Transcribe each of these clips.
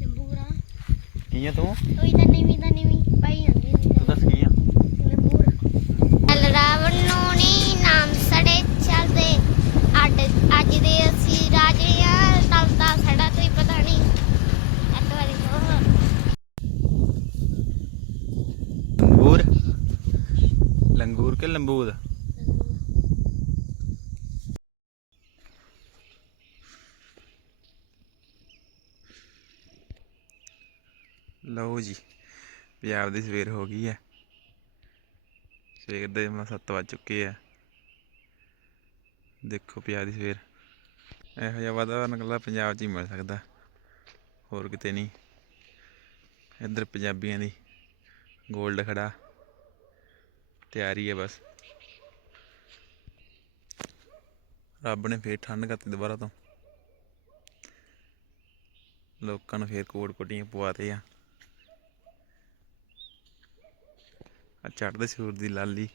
ਲੰਬੂਰਾ ਲੰਬੂਰਾ ਰਾਵਣ ਨੂੰ ਨੀ ਨਾਮ ਸੜੇ ਚੱਲਦੇ ਅੱਡ ਅੱਜ ਦੇ ਅਸੀਂ ਰਾਜੇ ਆ ਕੋਈ ਪਤਾ ਨਹੀਂ ਇੱਕ ਵਾਰੀ ਹੋਰ ਲੰਗੂਰ ਲੰਗੂਰ ਕੇ ਲੰਬੂਦ ਲਓ ਜੀ ਪੰਜਾਬ ਦੀ ਸਵੇਰ ਹੋ ਗਈ ਹੈ। ਸਵੇਰ ਦੇ ਮੈਂ 7 ਵੱਜ ਚੁੱਕੇ ਆ। ਦੇਖੋ ਪੰਜਾਬ ਦੀ ਸਵੇਰ। ਇਹੋ ਜਿਹਾ ਵਾਤਾਵਰਨ ਇਕੱਲਾ ਪੰਜਾਬ 'ਚ ਹੀ ਮਿਲ ਸਕਦਾ। ਹੋਰ ਕਿਤੇ ਨਹੀਂ। ਇੱਧਰ ਪੰਜਾਬੀਆਂ ਦੀ ਗੋਲਡ ਖੜਾ। ਤਿਆਰੀ ਹੈ ਬਸ। ਰੱਬ ਨੇ ਫੇਰ ਠੰਡ ਕਰਤੀ ਦੁਬਾਰਾ ਤੋਂ। ਲੋਕਾਂ ਨੂੰ ਫੇਰ ਕੋਟ ਕੋਟੀਆਂ ਪਵਾਤੇ ਆ। ਚੜ੍ਹਦੇ ਸੂਰਜ ਦੀ ਲਾਲੀ।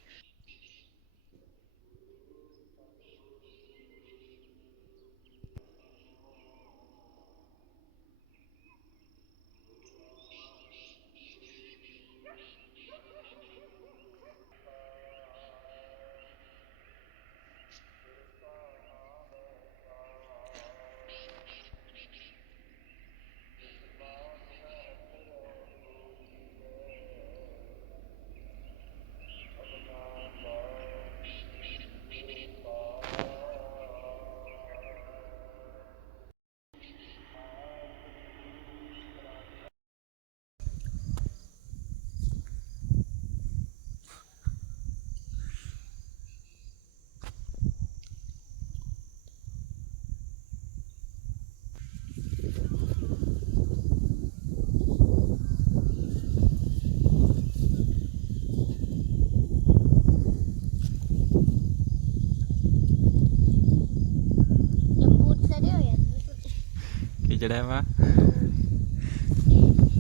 ਕੀ ਚੜਿਆ ਵਾ।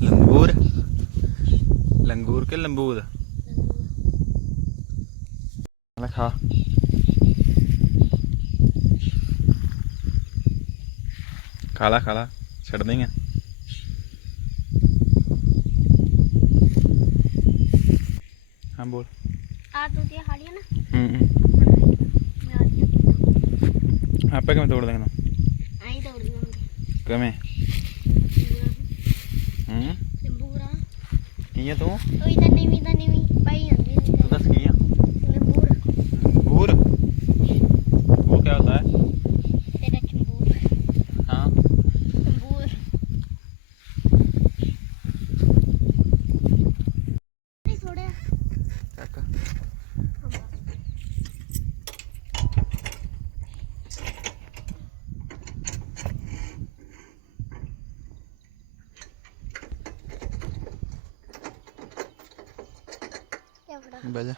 ਲੰਗੂਰ। ਲੰਗੂਰ ਕੇ ਲੰਬੂਦ? ਲੈ ਖਾ। ਖਾ ਲਾ ਖਾ ਲਾ। ਛੱਡ ਦੇਂਗੇ ਹਾਂ ਬੋਲ। ਆ ਕਿਵੇਂ? ਹੂੰ? ਲੰਬੂਰਾ ਕੀ ਆ ਤੂੰ? ਕੋਈ ਤਾਂ ਨੀਵੀਂ બધા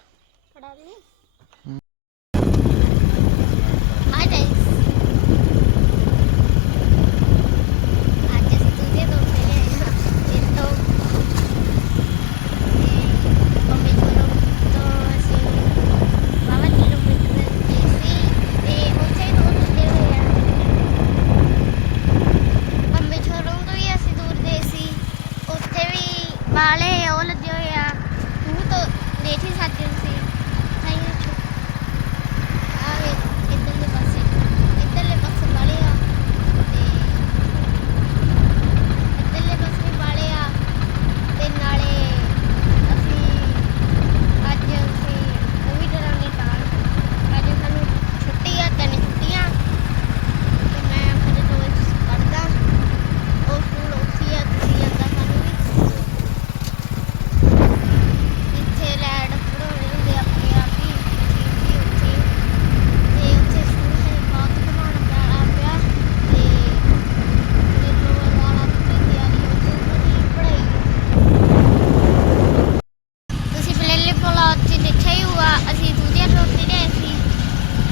ਵਲੌਗ 'ਚ ਨਿੱਛਾ ਹੀ ਹੁਆ ਅਸੀਂ ਦੂਜੇ ਰੋਡ ਤੇ ਗਏ ਸੀ।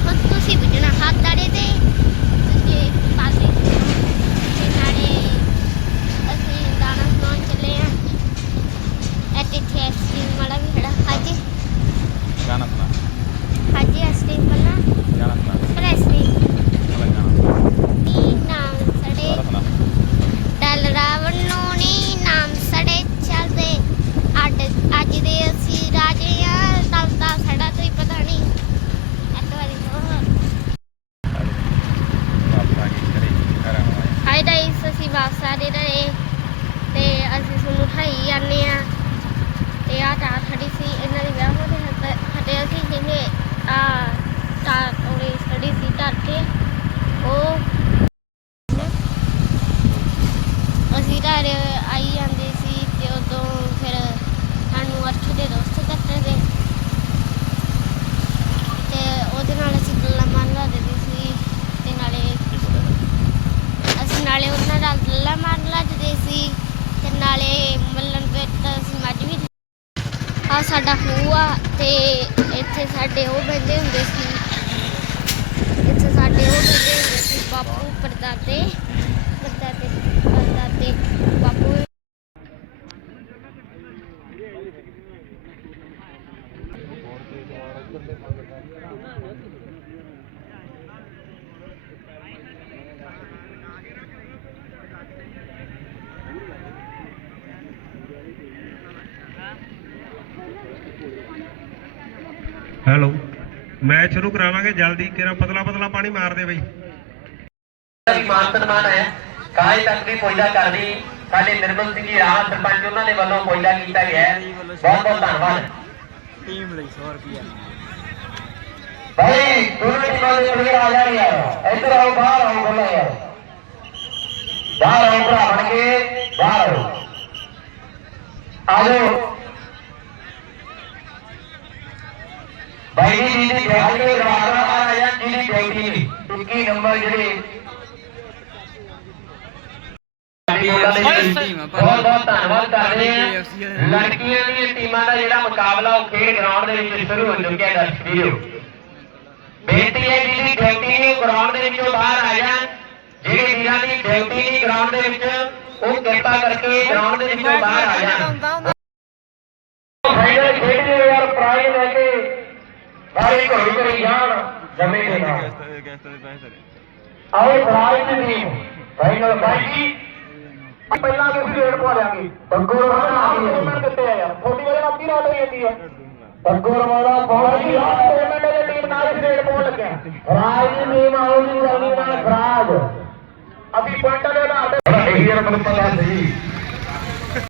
ਹੁਣ ਤੁਸੀਂ ਪੁੱਛਣਾ ਹੱਥ ਦਾੜੇ ਤੇ, ਦੂਜੇ ਪਾਸੇ। ਤੇ ਨਾਲੇ ਅਸੀਂ ਦਾਣਾ ਸਮਾਨ ਚੱਲੇ ਆ। ਇੱਥੇ ਥੈਸੀ ਮੜਾ ਵੀ ਨਾਲੇ ਮੱਲਣ ਪੇਟ ਮੱਝ ਵੀ ਆ ਸਾਡਾ ਖੂਹ ਆ ਤੇ ਇੱਥੇ ਸਾਡੇ ਉਹ ਬੈਠੇ ਹੁੰਦੇ ਸੀ। ਇੱਥੇ ਸਾਡੇ ਉਹ ਬੰਦੇ ਹੁੰਦੇ ਸੀ, ਬਾਪੂ, ਪਰਦਾਦੇ ਪਰਦਾਦੇ ਪਰਦਾਦੇ, ਬਾਪੂ। ਹੈਲੋ। ਮੈਚ ਸ਼ੁਰੂ ਕਰਾਵਾਂਗੇ ਜਲਦੀ। ਕਿਰਾ ਪਤਲਾ ਪਤਲਾ ਪਾਣੀ ਮਾਰ ਦੇ ਬਈ। ਵੀ ਮਾਨ ਸਨਮਾਨ ਹੈ। ਕਾਜ ਤੱਕ ਦੀ ਪੋਇਲਾ ਕਰਦੀ ਸਾਡੇ ਨਿਰਮਲ ਸਿੰਘ ਜੀ ਰਾਹ ਸਰਪੰਚ ਉਹਨਾਂ ਦੇ ਵੱਲੋਂ ਪੋਇਲਾ ਕੀਤਾ ਗਿਆ ਬਹੁਤ ਬਹੁਤ ਧੰਨਵਾਦ। ਟੀਮ ਲਈ 100 ਰੁਪਿਆ ਭਾਈ ਦੋਨੋਂ ਟੀਮਾਂ ਦੇ ਪਲੇਅਰ ਆ ਜਾਣ ਯਾਰ ਇੱਧਰ ਆਓ ਬਾਹਰ ਆਓ ਬੋਲੋ। ਯਾਰ ਬਾਹਰ ਆਓ ਭਰਾ ਬਣ ਕੇ ਬਾਹਰ ਆਓ। ਆ ਜਾਓ ਭਾਈ ਜੀ ਜੀ ਦੀ ਡਿਊਟੀ ਤੇ ਗਰਾਰਾ ਜੀ ਦੀ ਡਿਊਟੀ 21 ਨੰਬਰ ਜਿਹੜੇ ਬਹੁਤ ਬਹੁਤ ਧੰਨਵਾਦ ਕਰਦੇ ਹਾਂ ਲੜਕੀਆਂ ਦੀਆਂ ਟੀਮਾਂ ਦਾ ਜਿਹੜਾ ਮੁਕਾਬਲਾ ਉਹ ਖੇਡ ਗਰਾਊਂਡ ਦੇ ਵਿੱਚ ਸ਼ੁਰੂ ਹੋ ਚੁੱਕਿਆ ਦਰਸ਼ਕ ਵੀਰੋ ਬੇਨਤੀ ਹੈ ਜਿਹਦੀ ਡਿਊਟੀ ਨਹੀਂ ਗਰਾਊਂਡ ਦੇ ਵਿੱਚੋਂ ਬਾਹਰ ਆ ਜਾਣ ਜਿਹੜੇ ਵੀਰਾਂ ਦੀ ਡਿਊਟੀ ਨਹੀਂ ਗਰਾਊਂਡ ਦੇ ਵਿੱਚ ਉਹ ਕਿਰਪਾ ਕਰਕੇ ਗਰਾਊਂਡ ਦੇ ਵਿੱਚੋਂ ਬਾਹਰ ਆ ਜਾਣ ਫਾਈਨਲ ਖੇਡਦੇ ਯਾਰ ਪ੍ਰਾਈਜ਼ ਲੈ ਕੇ ਸਾਰੇ ਘਰੋਂ ਘਰੀ ਜਾਣ ਜਮੇ ਦੇ ਨਾਲ ਆਓ ਪ੍ਰਾਈਜ਼ ਦੀ ਟੀਮ ਫਾਈਨਲ ਬਾਈ ਜੀ। ਪਹਿਲਾਂ ਤੁਸੀਂ ਰੇਡ ਪਾ ਲਿਆਂਗੇ। ਬੱਗੂ ਰਮਾਣਾ ਟੂਰਨਾਮੈਂਟ ਕਿੱਥੇ ਆ ਯਾਰ। ਵਾਲੇ ਨਾਲ ਕੀ ਰਾਤ ਹੋਈ ਜਾਂਦੀ ਹੈ। ਬੱਗੂ ਰਮਾਣਾ ਬਹੁਤ ਹੀ ਰਾਤ ਟੂਰਨਾਮੈਂਟ ਦੀ ਟੀਮ ਨਾਲ ਇਸ ਰੇਡ ਪਾਉਣ ਲੱਗਿਆ ਰਾਜ ਦੀ ਟੀਮ ਆਉਗੀ ਜਲਦੀ ਨਾਲ ਖਰਾਜ ਅਸੀਂ ਪੁਆਇੰਟਾਂ ਦੇ ਆਧਾਰ ਤੇ ਬੜਾ ਏਰੀਆ ਨੂੰ ਪਤਾ ਸੀ